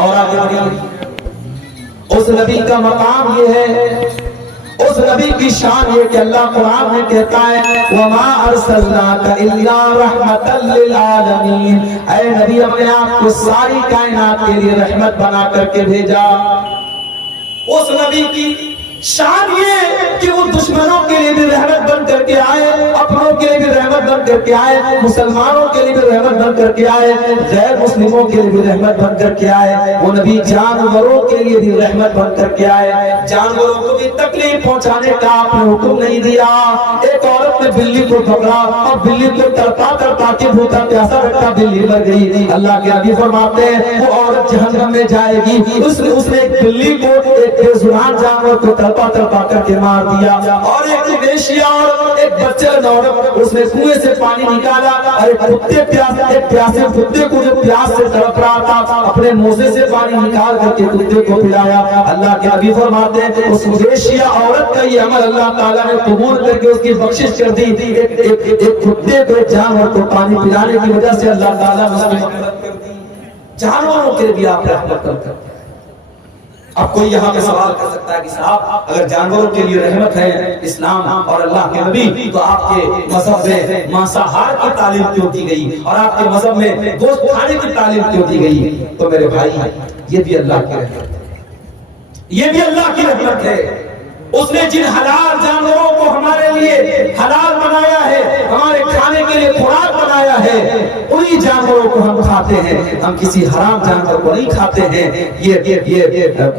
اور آگے بڑھی اس نبی کا مقام یہ ہے، اس نبی کی شان یہ کہ اللہ قرآن میں کہتا ہے وَمَا أَرْسَلْنَاكَ إِلَّا رَحْمَةً لِّلْعَالَمِينَ، اے نبی ہم نے آپ کو ساری کائنات کے لیے رحمت بنا کر کے بھیجا۔ اس نبی کی شان یہ کہ وہ دشمنوں کے لیے بھی رحمت بن کر کے آئے، اپنوں کے لیے بھی رحمت بن کر کے آئے، مسلمانوں کے لیے بھی رحمت بن کر کے آئے، غیر مسلموں کے لیے بھی رحمت بن کر کے آئے۔ وہ نبی جانوروں کے لیے بھی رحمت بن کر کے آئے، جانوروں کو بھی تکلیف پہنچانے کا آپ نے حکم نہیں دیا۔ ایک عورت نے بلی کو پکڑا اور بلی کو تڑپا تڑپا کے بھوکا پیاسا رکھا، بلی مر گئی۔ اللہ کے نبی فرماتے ہیں وہ عورت جہنم میں جائے گی، اس نے ایک بلی کو ایک بے زبان جانور کو تڑپا کر کے مار دیا۔ اور ایک ویشیا اور ایک بچے عورت، اس نے کنویں سے پانی نکالا اور ایک پیاسے کتے کو جو پیاس سے تڑپ رہا تھا اپنے موزے سے پانی نکال کر کے کتے کو پلایا۔ اللہ کے نبی فرماتے ہیں اس ویشیا عورت کا یہ عمل اللہ تعالیٰ نے قبول کر کے اس کی بخشش کر دی۔ ایک کتے کو جانور کو پانی پلانے کی وجہ سے اللہ تعالیٰ نے اس کی مدد کر دی۔ جانوروں کے بھی آپ رحمت کرتے ہیں۔ اب کوئی یہاں پہ سوال کر سکتا ہے کہ صاحب اگر جانوروں کے لیے رحمت ہے اسلام اور اللہ کے نبی، تو آپ کے مذہب میں مانساہار کی تعلیم کیوں دی گئی اور آپ کے مذہب میں گوشت کھانے کی تعلیم کیوں دی گئی؟ تو میرے بھائی یہ بھی اللہ کی رحمت ہے، یہ بھی اللہ کی رحمت ہے۔ اس نے جن حلال جانوروں کو ہمارے لیے حلال بنایا ہے، ہمارے کھانے کے لیے خوراک بنایا ہے، انہی جانوروں کو ہم کھاتے ہیں، ہم کسی حرام جانور کو نہیں کھاتے ہیں۔ یہ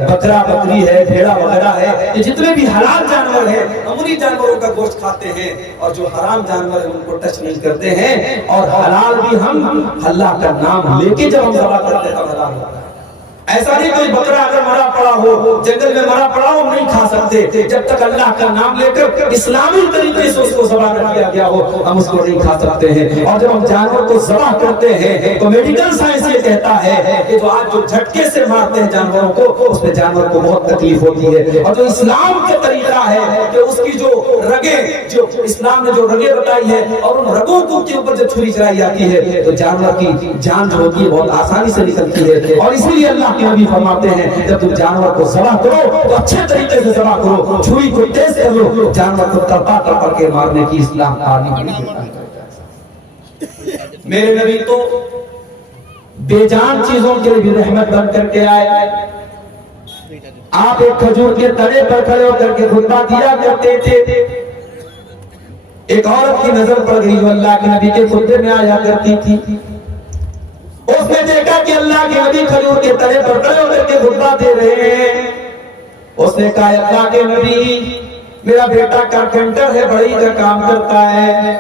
بکرا بکری ہے، بھیڑا وغیرہ ہے، یہ جتنے بھی حلال جانور ہیں ہم انہی جانوروں کا گوشت کھاتے ہیں، اور جو حرام جانور ہیں ان کو ٹچ نہیں کرتے ہیں۔ اور حلال بھی ہم اللہ کا نام لے کے جب ہم ذبح کرتے ہیں تو حلال ہوتا ہے۔ ایسا نہیں کوئی بکرا اگر مرا پڑا ہو، جنگل میں مرا پڑا ہو، نہیں کھا سکتے جب تک اللہ کا نام لے کر اسلامی طریقے سے اس کو ذبح نہ کیا گیا ہو، ہم اس کو نہیں کھا سکتے ہیں۔ اور جب ہم جانور کو ذبح کرتے ہیں تو میڈیکل سائنس یہ کہتا ہے کہ جو آج جو جھٹکے سے مارتے ہیں جانوروں کو، اس میں جانور کو بہت تکلیف ہوتی ہے۔ اور جو اسلام کا طریقہ ہے کہ اس کی جو رگیں، جو اسلام نے جو رگیں بتائی ہے اور ان رگوں کے اوپر جب چھری چلائی جاتی ہے تو جانور کی جان جو ہوتی ہے بہت آسانی سے نکلتی ہے۔ اور اسی لیے اللہ کے نبی فرماتے ہیں جب تم جانور کو ذبح کرو تو اچھے طریقے سے ذبح کرو، چھری کو تیز کر لو، جانور کو تڑپا کے مارنے کی اسلام تعلیم نہیں دیتا۔ میرے نبی تو بے جان چیزوں کے لیے بھی رحمت بن کر کے آئے۔ آپ ایک کھجور کے تنے پر کھڑے ہو کر کے خطبہ دیا کرتے تھے۔ ایک عورت کی نظر پڑ گئی جو اللہ کے نبی کے خطبے میں آیا کرتی تھی۔ اس نے دیکھا کہ اللہ کے نبی کھجور کے تنے پر کھڑے ہو کر کے خطبہ دے رہے ہیں۔ اس نے کہا اللہ کے نبی میرا بیٹا کارپینٹر ہے، بڑی کا کام کرتا ہے،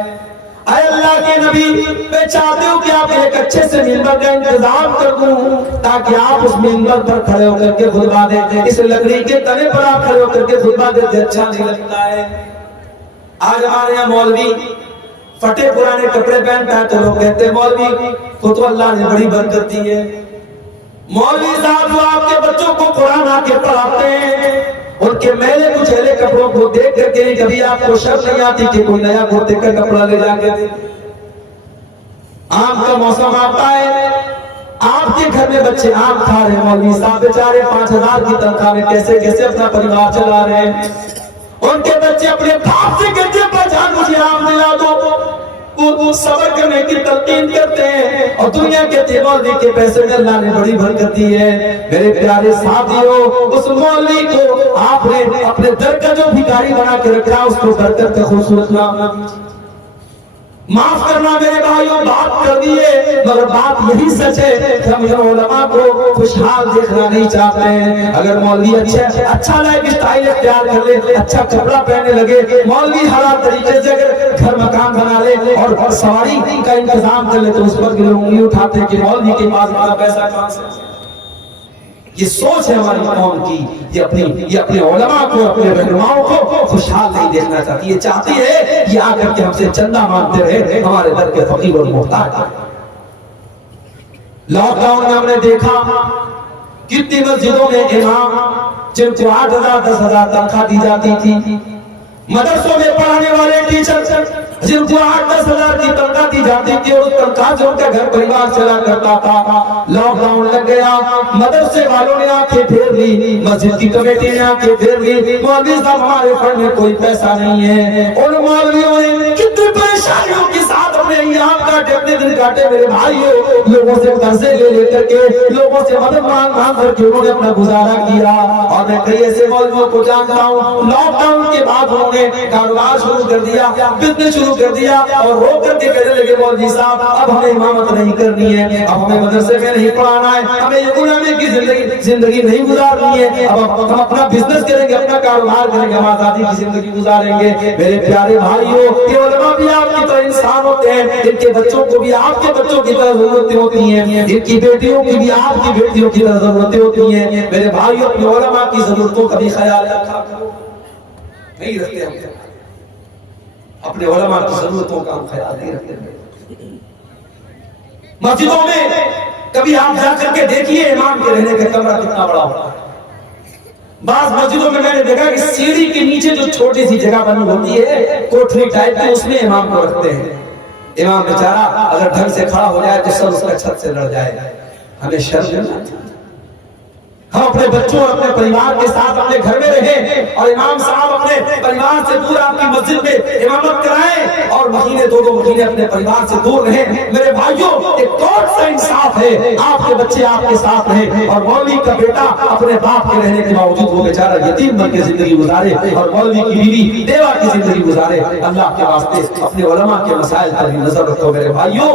اے اللہ کے نبی میں چاہتی ہوں کہ آپ ایک اچھے سے منبر کا انتظام کر دوں تاکہ آپ اس منبر پر کھڑے ہو کر کے خطبہ دیں۔ اس لکڑی کے تنے پر آپ کھڑے ہو کر کے خطبہ دیتے اچھا نہیں لگتا ہے۔ آج ہمارے یہاں مولوی پھٹے پرانے کپڑے پہنتا ہے تو لوگ کہتے ہیں مولوی کو تو اللہ نے بڑی برکت دی ہے۔ مولوی صاحب جو آپ کے بچوں کو قرآن آ کے پڑھاتے ہیں، ان کے میلے کچیلے کپڑوں کو دیکھ کر کے کبھی آپ کو شرم نہیں آتی کہ کوئی نیا گھوٹے کا کپڑا لے جا کے دے۔ آم کا موسم آتا ہے، آپ کے گھر میں بچے آم کھا رہے ہیں، مولوی صاحب بیچارے 5000 کی تنخواہ میں کیسے اپنا پریوار چلا رہے ہیں۔ ان کے بچے اپنے باپ سے کہتے ہیں پہچان مجھے آم دلا دو، وہ صبر کرنے کی تلقین کرتے ہیں اور دنیا کے مولوی کے پیسے میں اللہ نے بڑی برکت دی ہے۔ میرے پیارے ساتھیوں، اس مولوی کو آپ نے اپنے در کا جو بھکاری بنا کے رکھا اس کو برکت کا خوبصورت نام نہ دیجیے۔ معاف کرنا میرے بھائیوں، بات کر دیے مگر بات یہی سچ ہے کہ ہم علماء کو خوشحال دیکھنا نہیں چاہتے ہیں۔ اگر مولوی اچھا لائف سٹائل اختیار کر لے، اچھا کپڑا پہننے لگے، مولوی حلال طریقے سے اگر گھر مکان بنا لے اور سواری کا انتظام کر لے تو اس پر لوگ انگلی اٹھاتے ہیں کہ مولوی کے پاس اتنا پیسہ کہاں سے۔ یہ سوچ ہے ہماری قوم کی، یہ اپنے علماء کو، اپنے رہنماؤں کو خوشحال نہیں دیکھنا چاہتی، یہ چاہتی ہے کہ آ کر کے ہم سے چندہ مانگتے رہے، ہمارے در کے فقیر اور محتاج۔ لاک ڈاؤن میں ہم نے دیکھا کتنی مسجدوں میں امام جن کو 8000 10,000 تنخواہ دی جاتی تھی، مدرسوں میں پڑھانے والے ٹیچر جن کو 8-10 ہزار کی تنخواہ دی جاتی تھی اور اس تنخواہ سے ان کا گھر پریوار چلا کرتا تھا، لاک ڈاؤن لگ گیا، مدرسے والوں نے آنکھیں پھیر لی، مسجد کی کمیٹی نے آنکھیں پھیر لی، مولوی صاحب ہمارے فنڈ میں کوئی پیسہ نہیں ہے۔ ان مولویوں نے کتنی پریشانیوں کے ساتھ اپنے ایام کاٹے، اپنے دن کاٹے میرے بھائیوں، لوگوں سے قرضے لے کر کے، لوگوں سے مدد مانگ کر کے انہوں نے اپنا گزارا کیا۔ اور میں کئی ایسے مولویوں کو جانتا ہوں، لاک ڈاؤن کے بعد انہوں نے کاروبار شروع کر دیا، بزنس شروع کر دیا، اور رو کر کے کہنے لگے مولوی صاحب اب ہمیں امامت نہیں کرنی ہے، اب ہمیں مدرسے میں نہیں پڑھانا ہے، ہمیں یہ غلامی کی زندگی نہیں گزارنی ہے، اب ہم اپنا بزنس کریں گے، اپنا کاروبار کریں گے، ہم آزادی کی زندگی گزاریں گے۔ میرے پیارے بھائیوں، یہ علماء بھی آپ کی طرح انسان ہوتے ہیں، ان کے بچوں کو بھی آپ کے بچوں کی طرح ضرورتیں ہوتی ہیں، ان کی بیٹیوں کی بھی آپ کی بیٹیوں کی طرح ضرورتیں ہوتی ہیں۔ میرے بھائیوں، اپنے علماء کی ضرورتوں کا بھی خیال رکھا کرو۔ نہیں رکھتے ہم اپنے علماء کی ضرورتوں کا ہم خیال نہیں رکھتے۔ مسجدوں میں کبھی آپ جا کر کے دیکھیے امام کے رہنے کا کمرہ کتنا بڑا ہوتا ہے۔ بعض مسجدوں میں میں نے دیکھا کہ سیڑھی کے نیچے جو چھوٹی سی جگہ بنی ہوتی ہے کوٹھری ٹائپ کی، اس میں امام کو رکھتے ہیں۔ امام بیچارہ اگر ڈھنگ سے کھڑا ہو جائے تو سب اس کا چھت سے لڑ جائے گا۔ ہمیں شرم نہیں آتی؟ ہم اپنے بچوں اور اپنے پریوار کے ساتھ اپنے گھر میں رہیں، اور امام صاحب اپنے پریوار سے دور آپ کی مسجد میں امامت کرائیں، اور مہینے 2 مہینے اپنے پریوار سے دور رہیں۔ میرے بھائیوں، ایک کون سا انصاف ہے؟ آپ کے بچے آپ کے ساتھ رہیں اور مولوی کا بیٹا اپنے باپ کے رہنے کے باوجود وہ بیچارہ یتیم بن کے زندگی گزارے، اور مولوی کی بیوی بیوہ کی زندگی گزارے۔ اللہ کے واسطے اپنے علماء کے مسائل پر بھی نظر رکھو میرے بھائیوں۔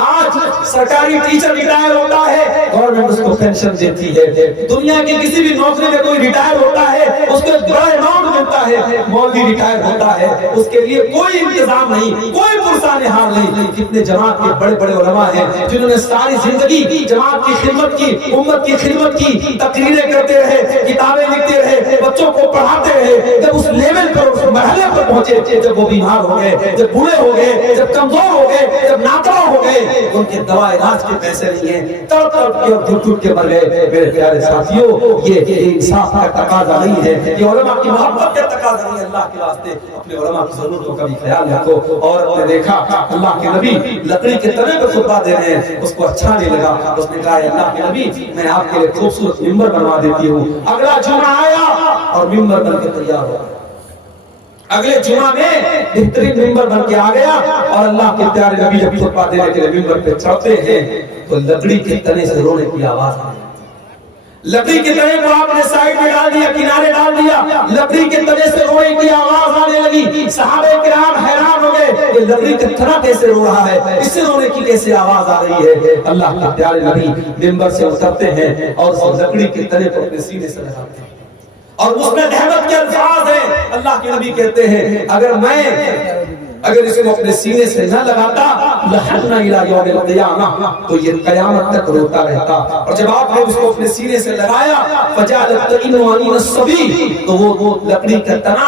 آج سرکاری ٹیچر ریٹائر ہوتا ہے، گورنمنٹ اس کو پینشن دیتی ہے۔ دنیا کی کسی بھی نوکری میں کوئی ریٹائر ہوتا ہے، اس کو بڑا اماؤنٹ ملتا ہے۔ مولوی ریٹائر ہوتا ہے، اس کے لیے کوئی انتظام نہیں، کوئی پرسان حال نہیں۔ کتنے جماعت کے بڑے بڑے علماء ہیں جنہوں نے ساری زندگی جماعت کی خدمت کی، امت کی خدمت کی، تقریریں کرتے رہے، کتابیں لکھتے رہے، بچوں کو پڑھاتے رہے۔ جب اس لیول پر، اس مرحلے پر پہنچے، جب وہ بیمار ہو گئے، جب بوڑھے ہو گئے، جب کمزور ہو گئے، جب ناتواں ہو گئے، ان کے دوا علاج کے پیسے نہیں ہیں، تڑپ تڑپ کے اور گھٹ گھٹ کے مر گئے۔ میرے پیارے ساتھیوں، یہ انصاف کا تقاضا نہیں ہے، یہ علماء کی محبت کا تقاضا نہیں ہے۔ اللہ کے واسطے اپنے علماء کی ضرورتوں کا بھی خیال رکھو۔ اور نے دیکھا اللہ کے نبی لکڑی کے تنے پہ خطبہ دے رہے ہیں، اس کو اچھا نہیں لگا، اس نے کہا اللہ کے نبی میں آپ کے لیے خوبصورت ممبر بنوا دیتی ہوں۔ اگلا جمعہ آیا اور ممبر بن کے تیار ہو گیا۔ اگلے جمعہ میں بہترین ممبر بن کے آ گیا، اور اللہ کے پیارے نبی جب خطبہ دینے کے لیے ممبر پہ چڑھتے ہیں تو لکڑی کے تنے سے رونے کی آواز آئی۔ لکڑی کے تنے کو آپ نے سائڈ میں ڈال دیا، کنارے ڈال دیا، لکڑی کے تنے سے رونے کی آواز آنے لگی۔ صحابہ کرام حیران ہو گئے کہ لکڑی کا تنا کیسے رو رہا ہے، اس سے رونے کی کیسے آواز آ رہی ہے۔ اللہ کے پیارے نبی ممبر سے اترتے ہیں اور اس لکڑی کے تنے کو اپنے سینے سے لگاتے ہیں، اور اس میں رحمت کے الفاظ ہیں۔ اللہ کے نبی کہتے ہیں اگر اس کو اپنے سینے سے نہ لگاتا لحنا الی یوم القیامہ، تو یہ قیامت تک روتا رہتا۔ اور جب آپ نے اس کو اپنے سینے سے لگایا فجعلت تئن عنین الصبی، تو وہ لکڑی کا تنا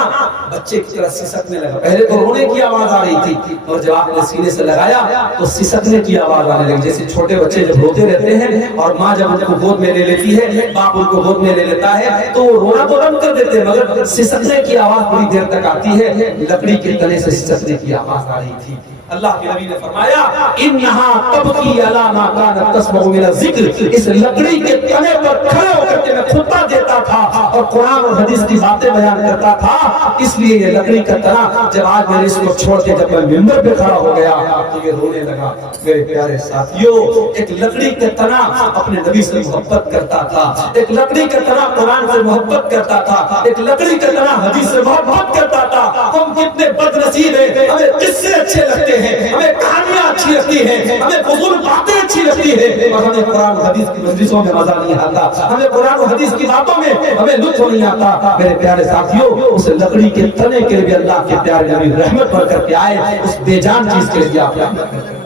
بچے کی طرح سسکنے لگا۔ پہلے تو رونے کی آواز آ رہی تھی، اور جب آپ نے سینے سے لگایا تو سسکنے کی آواز آنے لگی۔ جیسے چھوٹے بچے جب روتے رہتے ہیں اور ماں جب ان کو گود میں لے لیتی ہے، باپ ان کو گود میں لے لیتا ہے، تو وہ رونا تو بند کر دیتے ہیں مگر سسکنے کی آواز بڑی دیر تک آتی ہے۔ لکڑی کے تنے سے سسکنے کی آواز آ رہی تھی۔ اللہ کے نبی نے فرمایا انہا تبکی علی ما کانت تسمع من الذکر، اس لکڑی کے تنے پر کھڑے ہو کر کے میں خطبہ دیتا تھا اور قرآن اور حدیث کی باتیں بیان کرتا تھا، اس لیے یہ لکڑی کا تنا جب آج میں نے اس کو چھوڑ کے جب میں ممبر پہ کھڑا ہو گیا تو یہ رونے لگا۔ میرے پیارے ساتھیوں، ایک لکڑی کا تنا اپنے نبی سے محبت کرتا تھا، ایک لکڑی کا تنا قرآن سے محبت کرتا تھا، ایک لکڑی کا تنا حدیث سے محبت کرتا تھا۔ ہم کتنے بد نصیب ہیں، ہمیں قصے اچھے لگتے ہیں، ہمیں کہانیاں اچھی لگتی ہیں، ہمیں فضول باتیں اچھی لگتی ہیں، اور ہمیں قرآن و حدیث کی مجلسوں میں مزہ نہیں آتا، ہمیں قرآن و حدیث کی باتوں میں ہمیں لطف نہیں آتا۔ میرے پیارے ساتھیوں، اس لکڑی کے تنے کے لیے اللہ کے پیارے نبی رحمت بھر کر کے آئے، اس بے جان چیز کے لیے آپ رحمت